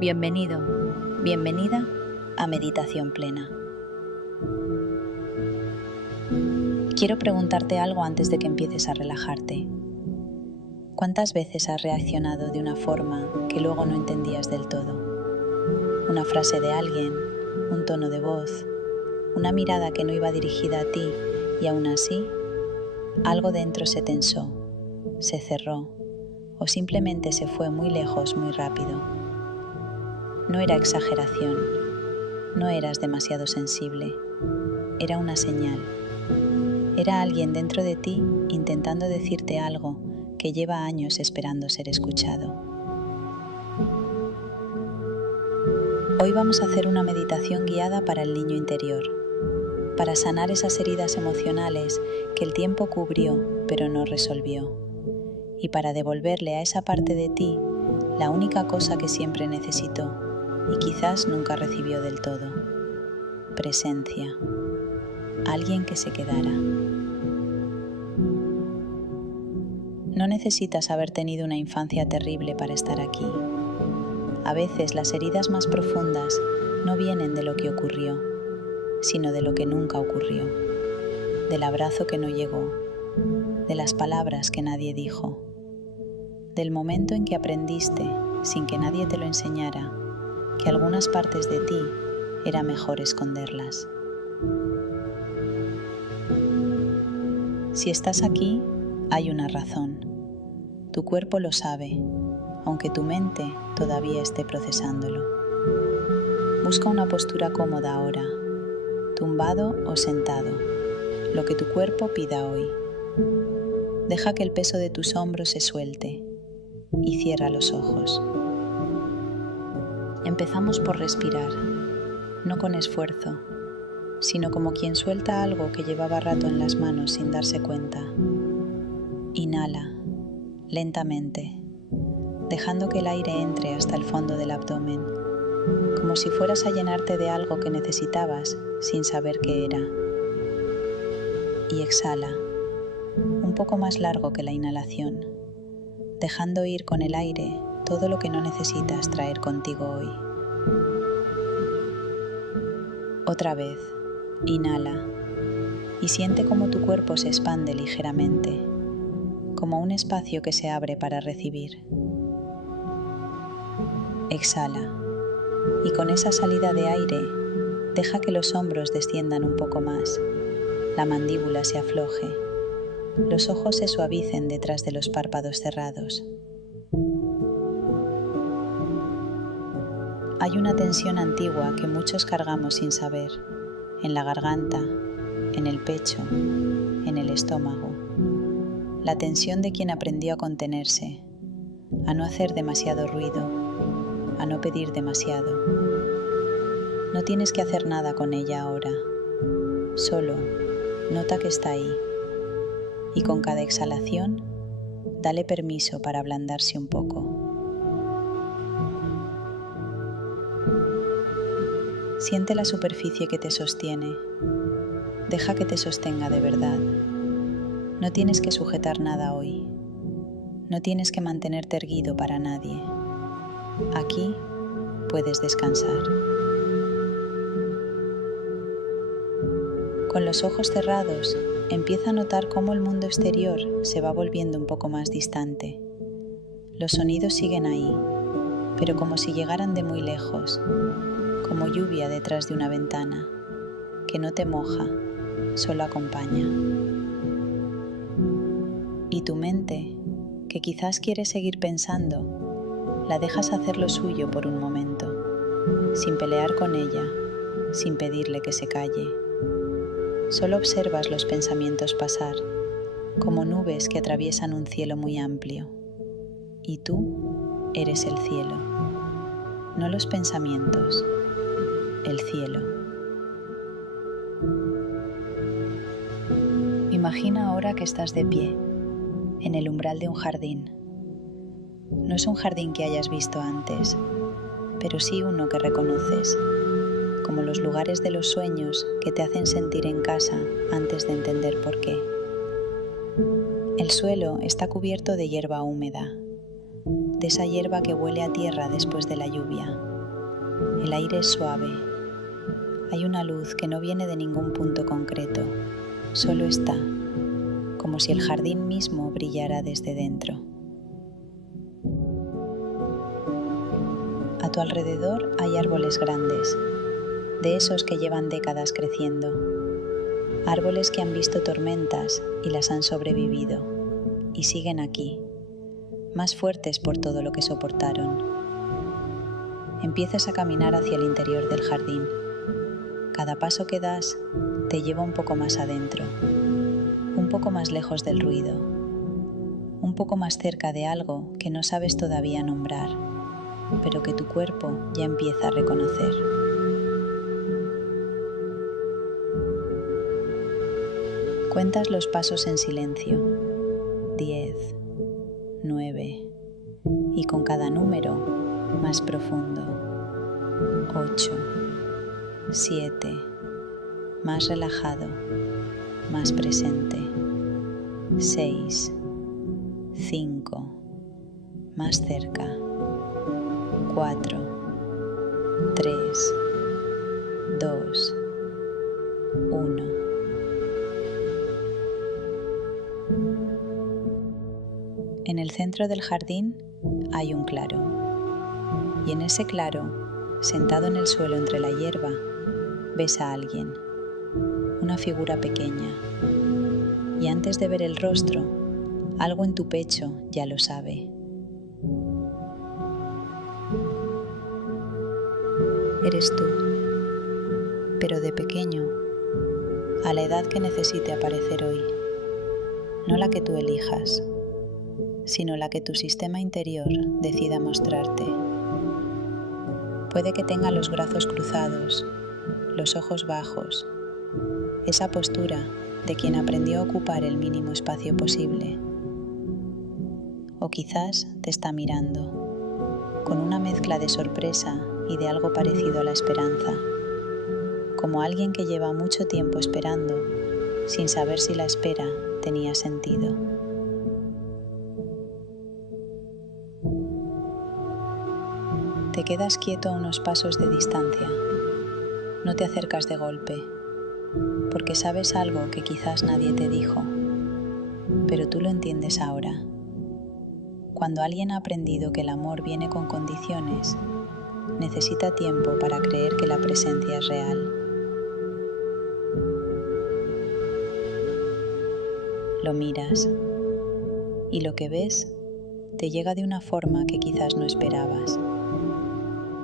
Bienvenido, bienvenida a Meditación Plena. Quiero preguntarte algo antes de que empieces a relajarte. ¿Cuántas veces has reaccionado de una forma que luego no entendías del todo? Una frase de alguien, un tono de voz, una mirada que no iba dirigida a ti y aún así, algo dentro se tensó, se cerró o simplemente se fue muy lejos muy rápido. No era exageración, no eras demasiado sensible, era una señal. Era alguien dentro de ti intentando decirte algo que lleva años esperando ser escuchado. Hoy vamos a hacer una meditación guiada para el niño interior, para sanar esas heridas emocionales que el tiempo cubrió pero no resolvió, y para devolverle a esa parte de ti la única cosa que siempre necesitó y quizás nunca recibió del todo: presencia, alguien que se quedara. No necesitas haber tenido una infancia terrible para estar aquí. A veces las heridas más profundas no vienen de lo que ocurrió, sino de lo que nunca ocurrió, del abrazo que no llegó, de las palabras que nadie dijo, del momento en que aprendiste, sin que nadie te lo enseñara, que algunas partes de ti era mejor esconderlas. Si estás aquí, hay una razón. Tu cuerpo lo sabe, aunque tu mente todavía esté procesándolo. Busca una postura cómoda ahora, tumbado o sentado, lo que tu cuerpo pida hoy. Deja que el peso de tus hombros se suelte y cierra los ojos. Empezamos por respirar, no con esfuerzo, sino como quien suelta algo que llevaba rato en las manos sin darse cuenta. Inhala, lentamente, dejando que el aire entre hasta el fondo del abdomen, como si fueras a llenarte de algo que necesitabas sin saber qué era. Y exhala, un poco más largo que la inhalación, dejando ir con el aire todo lo que no necesitas traer contigo hoy. Otra vez, inhala y siente cómo tu cuerpo se expande ligeramente, como un espacio que se abre para recibir. Exhala y con esa salida de aire deja que los hombros desciendan un poco más, la mandíbula se afloje, los ojos se suavicen detrás de los párpados cerrados. Hay una tensión antigua que muchos cargamos sin saber, en la garganta, en el pecho, en el estómago. La tensión de quien aprendió a contenerse, a no hacer demasiado ruido, a no pedir demasiado. No tienes que hacer nada con ella ahora, solo nota que está ahí y con cada exhalación dale permiso para ablandarse un poco. Siente la superficie que te sostiene, deja que te sostenga de verdad. No tienes que sujetar nada hoy, no tienes que mantenerte erguido para nadie. Aquí puedes descansar. Con los ojos cerrados, empieza a notar cómo el mundo exterior se va volviendo un poco más distante. Los sonidos siguen ahí, pero como si llegaran de muy lejos, como lluvia detrás de una ventana, que no te moja, solo acompaña. Y tu mente, que quizás quiere seguir pensando, la dejas hacer lo suyo por un momento, sin pelear con ella, sin pedirle que se calle. Solo observas los pensamientos pasar, como nubes que atraviesan un cielo muy amplio. Y tú eres el cielo, no los pensamientos, el cielo. Imagina ahora que estás de pie, en el umbral de un jardín. No es un jardín que hayas visto antes, pero sí uno que reconoces, como los lugares de los sueños que te hacen sentir en casa antes de entender por qué. El suelo está cubierto de hierba húmeda, de esa hierba que huele a tierra después de la lluvia. El aire es suave. Hay una luz que no viene de ningún punto concreto, solo está, como si el jardín mismo brillara desde dentro. A tu alrededor hay árboles grandes, de esos que llevan décadas creciendo, árboles que han visto tormentas y las han sobrevivido, y siguen aquí, más fuertes por todo lo que soportaron. Empiezas a caminar hacia el interior del jardín. Cada paso que das te lleva un poco más adentro, un poco más lejos del ruido, un poco más cerca de algo que no sabes todavía nombrar, pero que tu cuerpo ya empieza a reconocer. Cuentas los pasos en silencio, 10, 9, y con cada número más profundo, 8, 7, más relajado, más presente, 6, 5, más cerca, 4, 3, 2, 1. En el centro del jardín hay un claro, y en ese claro, sentado en el suelo entre la hierba, ves a alguien, una figura pequeña, y antes de ver el rostro, algo en tu pecho ya lo sabe. Eres tú, pero de pequeño, a la edad que necesite aparecer hoy, no la que tú elijas, sino la que tu sistema interior decida mostrarte. Puede que tenga los brazos cruzados, los ojos bajos, esa postura de quien aprendió a ocupar el mínimo espacio posible. O quizás te está mirando, con una mezcla de sorpresa y de algo parecido a la esperanza, como alguien que lleva mucho tiempo esperando, sin saber si la espera tenía sentido. Te quedas quieto a unos pasos de distancia. No te acercas de golpe, porque sabes algo que quizás nadie te dijo, pero tú lo entiendes ahora. Cuando alguien ha aprendido que el amor viene con condiciones, necesita tiempo para creer que la presencia es real. Lo miras, y lo que ves te llega de una forma que quizás no esperabas.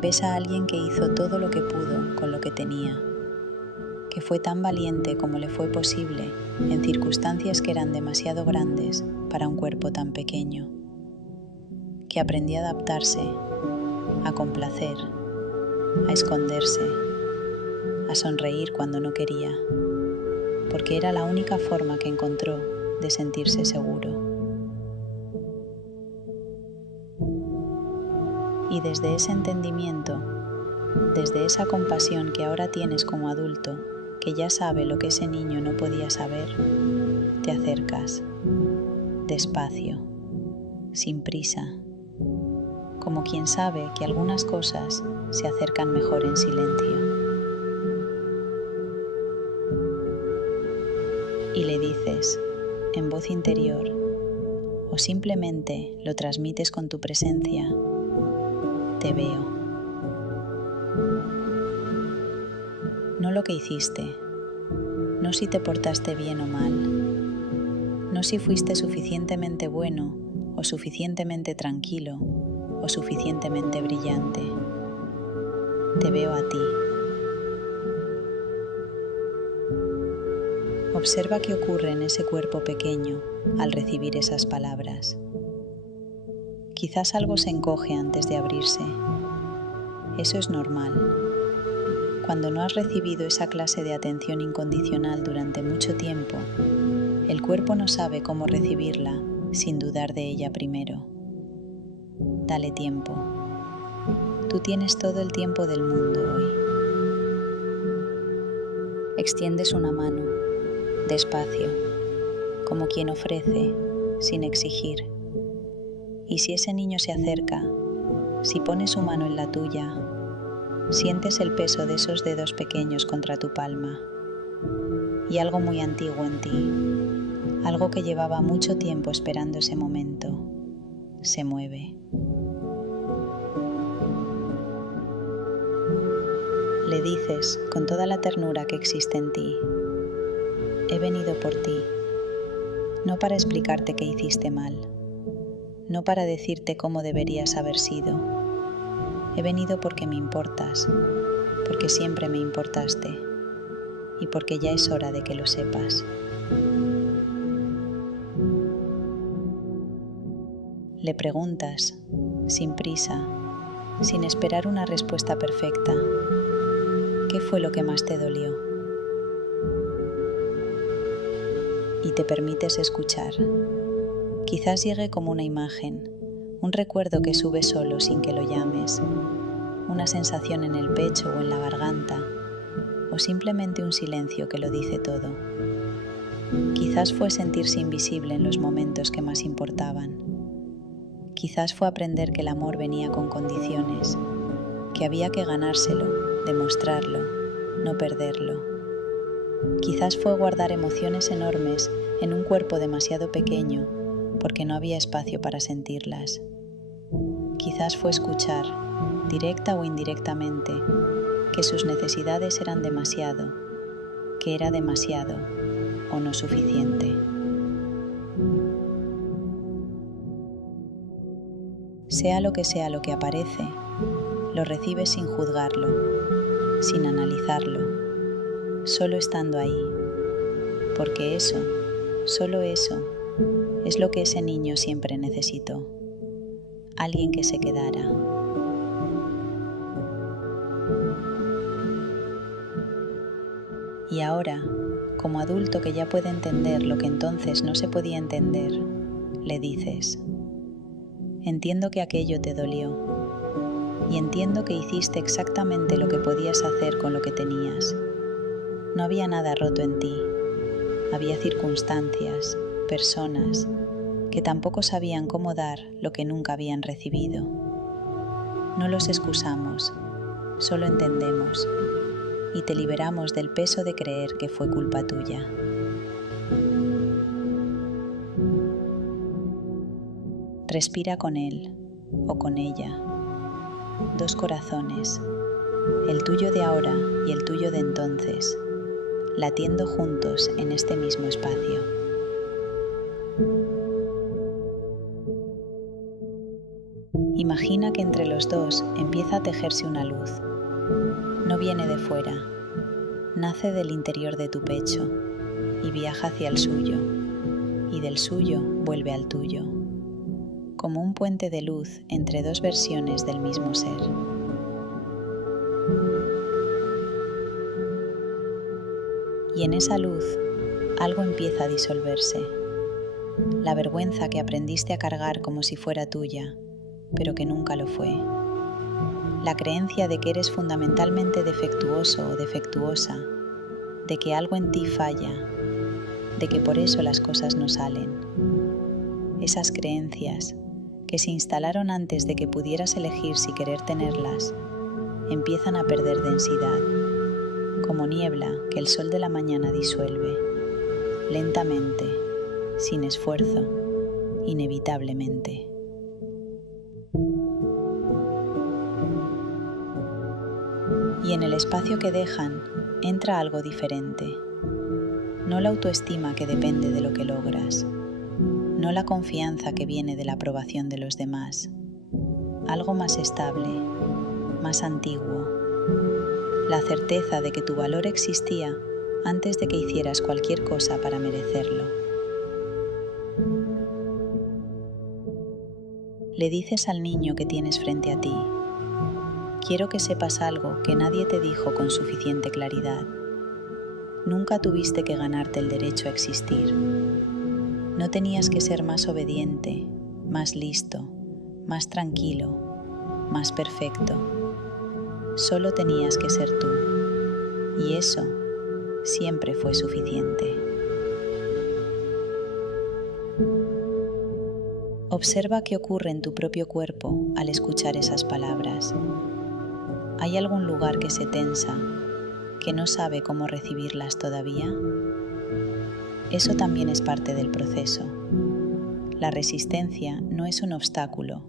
Ves a alguien que hizo todo lo que pudo con lo que tenía, que fue tan valiente como le fue posible en circunstancias que eran demasiado grandes para un cuerpo tan pequeño, que aprendió a adaptarse, a complacer, a esconderse, a sonreír cuando no quería, porque era la única forma que encontró de sentirse seguro. Y desde ese entendimiento, desde esa compasión que ahora tienes como adulto, que ya sabe lo que ese niño no podía saber, te acercas, despacio, sin prisa, como quien sabe que algunas cosas se acercan mejor en silencio. Y le dices, en voz interior, o simplemente lo transmites con tu presencia: te veo. No lo que hiciste, no si te portaste bien o mal, no si fuiste suficientemente bueno o suficientemente tranquilo o suficientemente brillante. Te veo a ti. Observa qué ocurre en ese cuerpo pequeño al recibir esas palabras. Quizás algo se encoge antes de abrirse. Eso es normal. Cuando no has recibido esa clase de atención incondicional durante mucho tiempo, el cuerpo no sabe cómo recibirla sin dudar de ella primero. Dale tiempo. Tú tienes todo el tiempo del mundo hoy. Extiendes una mano, despacio, como quien ofrece, sin exigir, Y si ese niño se acerca, si pone su mano en la tuya, sientes el peso de esos dedos pequeños contra tu palma. Y algo muy antiguo en ti, algo que llevaba mucho tiempo esperando ese momento, se mueve. Le dices con toda la ternura que existe en ti: he venido por ti, no para explicarte qué hiciste mal, no para decirte cómo deberías haber sido. He venido porque me importas, porque siempre me importaste y porque ya es hora de que lo sepas. Le preguntas, sin prisa, sin esperar una respuesta perfecta: ¿qué fue lo que más te dolió? Y te permites escuchar. Quizás llegue como una imagen, un recuerdo que sube solo sin que lo llames, una sensación en el pecho o en la garganta, o simplemente un silencio que lo dice todo. Quizás fue sentirse invisible en los momentos que más importaban. Quizás fue aprender que el amor venía con condiciones, que había que ganárselo, demostrarlo, no perderlo. Quizás fue guardar emociones enormes en un cuerpo demasiado pequeño porque no había espacio para sentirlas. Quizás fue escuchar, directa o indirectamente, que sus necesidades eran demasiado, que era demasiado o no suficiente. Sea lo que aparece, lo recibes sin juzgarlo, sin analizarlo, solo estando ahí, porque eso, solo eso, es lo que ese niño siempre necesitó, alguien que se quedara. Y ahora, como adulto que ya puede entender lo que entonces no se podía entender, le dices: entiendo que aquello te dolió, y entiendo que hiciste exactamente lo que podías hacer con lo que tenías. No había nada roto en ti, había circunstancias, personas, que tampoco sabían cómo dar lo que nunca habían recibido. No los excusamos, solo entendemos, y te liberamos del peso de creer que fue culpa tuya. Respira con él o con ella. Dos corazones, el tuyo de ahora y el tuyo de entonces, latiendo juntos en este mismo espacio. Imagina que entre los dos empieza a tejerse una luz. No viene de fuera, nace del interior de tu pecho y viaja hacia el suyo, y del suyo vuelve al tuyo, como un puente de luz entre dos versiones del mismo ser. Y en esa luz, algo empieza a disolverse. La vergüenza que aprendiste a cargar como si fuera tuya, pero que nunca lo fue. La creencia de que eres fundamentalmente defectuoso o defectuosa, de que algo en ti falla, de que por eso las cosas no salen. Esas creencias, que se instalaron antes de que pudieras elegir si querer tenerlas, empiezan a perder densidad, como niebla que el sol de la mañana disuelve, lentamente, sin esfuerzo, inevitablemente. Y en el espacio que dejan entra algo diferente, no la autoestima que depende de lo que logras, no la confianza que viene de la aprobación de los demás, algo más estable, más antiguo, la certeza de que tu valor existía antes de que hicieras cualquier cosa para merecerlo. Le dices al niño que tienes frente a ti: quiero que sepas algo que nadie te dijo con suficiente claridad. Nunca tuviste que ganarte el derecho a existir. No tenías que ser más obediente, más listo, más tranquilo, más perfecto. Solo tenías que ser tú. Y eso siempre fue suficiente. Observa qué ocurre en tu propio cuerpo al escuchar esas palabras. ¿Hay algún lugar que se tensa, que no sabe cómo recibirlas todavía? Eso también es parte del proceso. La resistencia no es un obstáculo,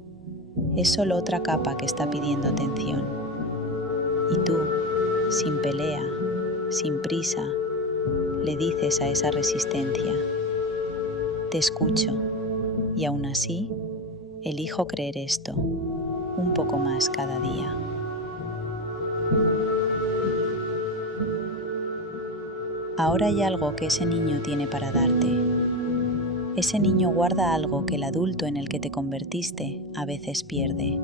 es solo otra capa que está pidiendo atención. Y tú, sin pelea, sin prisa, le dices a esa resistencia: te escucho, y aún así, elijo creer esto, un poco más cada día. Ahora hay algo que ese niño tiene para darte. Ese niño guarda algo que el adulto en el que te convertiste a veces pierde.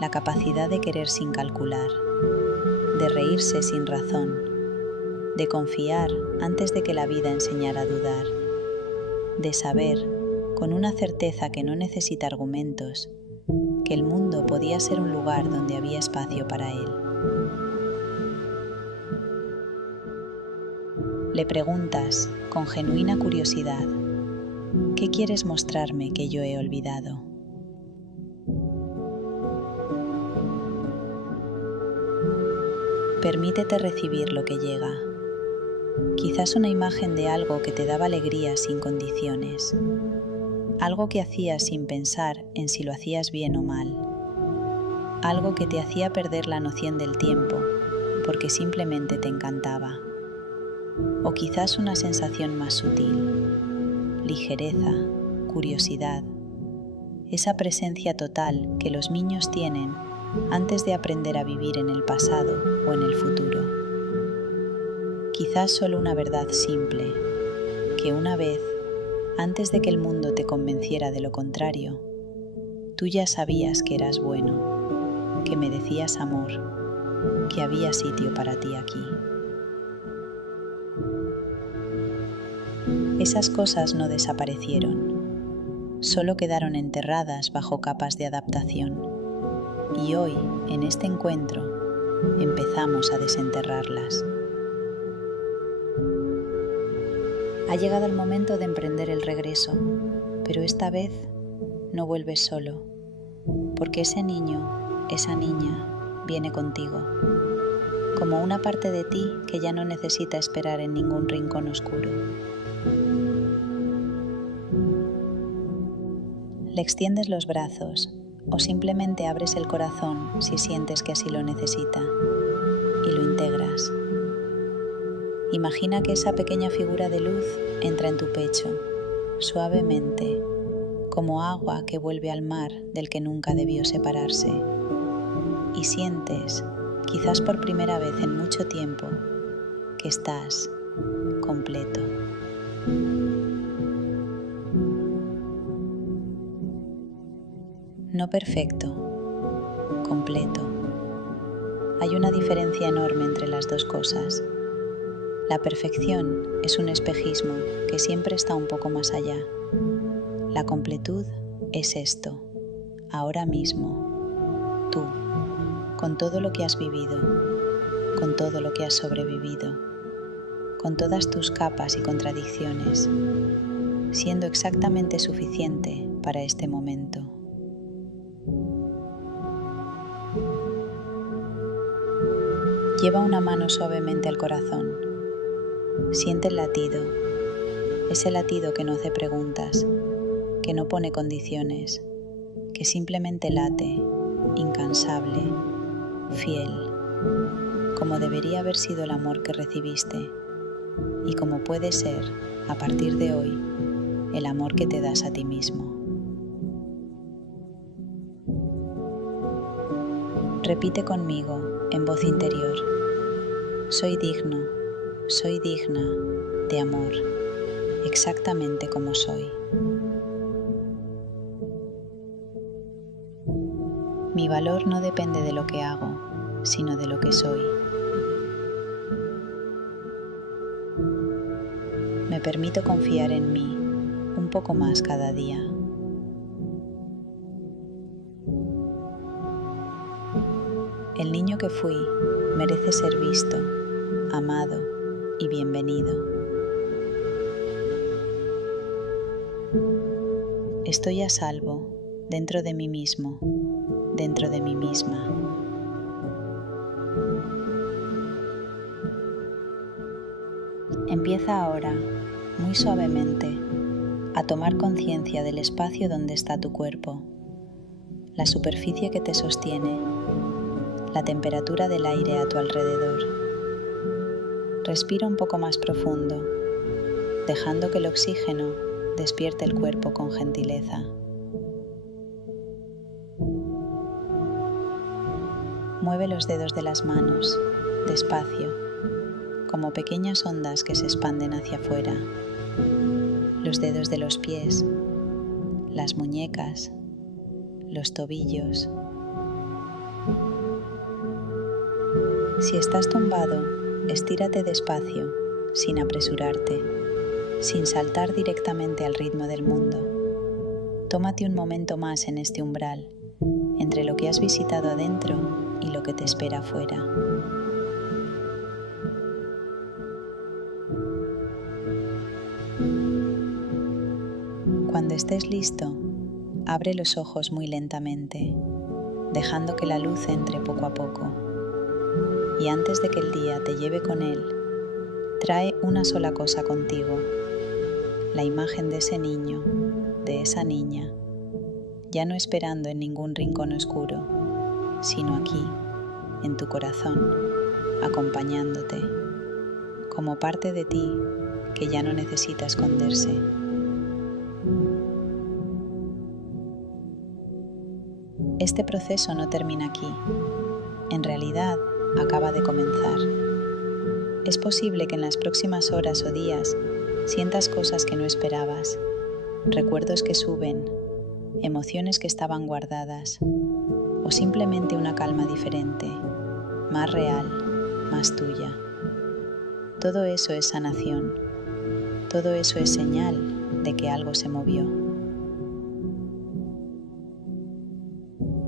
La capacidad de querer sin calcular, de reírse sin razón, de confiar antes de que la vida enseñara a dudar, de saber, con una certeza que no necesita argumentos, que el mundo podía ser un lugar donde había espacio para él. Le preguntas, con genuina curiosidad: ¿qué quieres mostrarme que yo he olvidado? Permítete recibir lo que llega. Quizás una imagen de algo que te daba alegría sin condiciones. Algo que hacías sin pensar en si lo hacías bien o mal. Algo que te hacía perder la noción del tiempo porque simplemente te encantaba. O quizás una sensación más sutil, ligereza, curiosidad, esa presencia total que los niños tienen antes de aprender a vivir en el pasado o en el futuro. Quizás solo una verdad simple, que una vez, antes de que el mundo te convenciera de lo contrario, tú ya sabías que eras bueno, que merecías amor, que había sitio para ti aquí. Esas cosas no desaparecieron, solo quedaron enterradas bajo capas de adaptación. Y hoy, en este encuentro, empezamos a desenterrarlas. Ha llegado el momento de emprender el regreso, pero esta vez no vuelves solo, porque ese niño, esa niña, viene contigo, como una parte de ti que ya no necesita esperar en ningún rincón oscuro. Le extiendes los brazos o simplemente abres el corazón si sientes que así lo necesita y lo integras. Imagina que esa pequeña figura de luz entra en tu pecho, suavemente, como agua que vuelve al mar del que nunca debió separarse. Y sientes, quizás por primera vez en mucho tiempo, que estás completo. No perfecto, completo. Hay una diferencia enorme entre las dos cosas. La perfección es un espejismo que siempre está un poco más allá. La completud es esto, ahora mismo, tú, con todo lo que has vivido, con todo lo que has sobrevivido, con todas tus capas y contradicciones, siendo exactamente suficiente para este momento. Lleva una mano suavemente al corazón. Siente el latido, ese latido que no hace preguntas, que no pone condiciones, que simplemente late, incansable, fiel, como debería haber sido el amor que recibiste y como puede ser, a partir de hoy, el amor que te das a ti mismo. Repite conmigo en voz interior: soy digno, soy digna de amor, exactamente como soy. Mi valor no depende de lo que hago, sino de lo que soy. Me permito confiar en mí un poco más cada día. El niño que fui merece ser visto, amado y bienvenido. Estoy a salvo, dentro de mí mismo, dentro de mí misma. Empieza ahora, muy suavemente, a tomar conciencia del espacio donde está tu cuerpo, la superficie que te sostiene, la temperatura del aire a tu alrededor. Respira un poco más profundo, dejando que el oxígeno despierte el cuerpo con gentileza. Mueve los dedos de las manos, despacio, como pequeñas ondas que se expanden hacia afuera. Los dedos de los pies, las muñecas, los tobillos. Si estás tumbado, estírate despacio, sin apresurarte, sin saltar directamente al ritmo del mundo. Tómate un momento más en este umbral, entre lo que has visitado adentro y lo que te espera afuera. Cuando estés listo, abre los ojos muy lentamente, dejando que la luz entre poco a poco. Y antes de que el día te lleve con él, trae una sola cosa contigo, la imagen de ese niño, de esa niña, ya no esperando en ningún rincón oscuro, sino aquí, en tu corazón, acompañándote, como parte de ti que ya no necesita esconderse. Este proceso no termina aquí. En realidad, acaba de comenzar. Es posible que en las próximas horas o días sientas cosas que no esperabas, recuerdos que suben, emociones que estaban guardadas, o simplemente una calma diferente, más real, más tuya. Todo eso es sanación. Todo eso es señal de que algo se movió.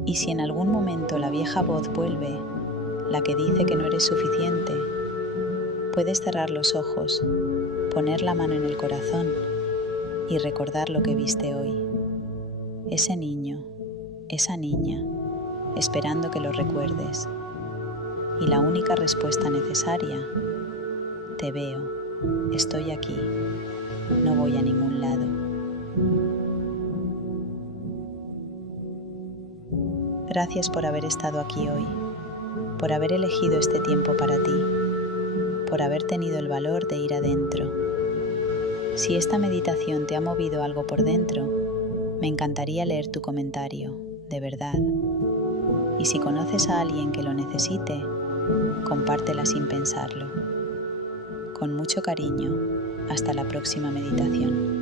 Y si en algún momento la vieja voz vuelve, la que dice que no eres suficiente, puedes cerrar los ojos, poner la mano en el corazón y recordar lo que viste hoy. Ese niño, esa niña, esperando que lo recuerdes. Y la única respuesta necesaria: te veo, estoy aquí, no voy a ningún lado. Gracias por haber estado aquí hoy, por haber elegido este tiempo para ti, por haber tenido el valor de ir adentro. Si esta meditación te ha movido algo por dentro, me encantaría leer tu comentario, de verdad. Y si conoces a alguien que lo necesite, compártela sin pensarlo. Con mucho cariño, hasta la próxima meditación.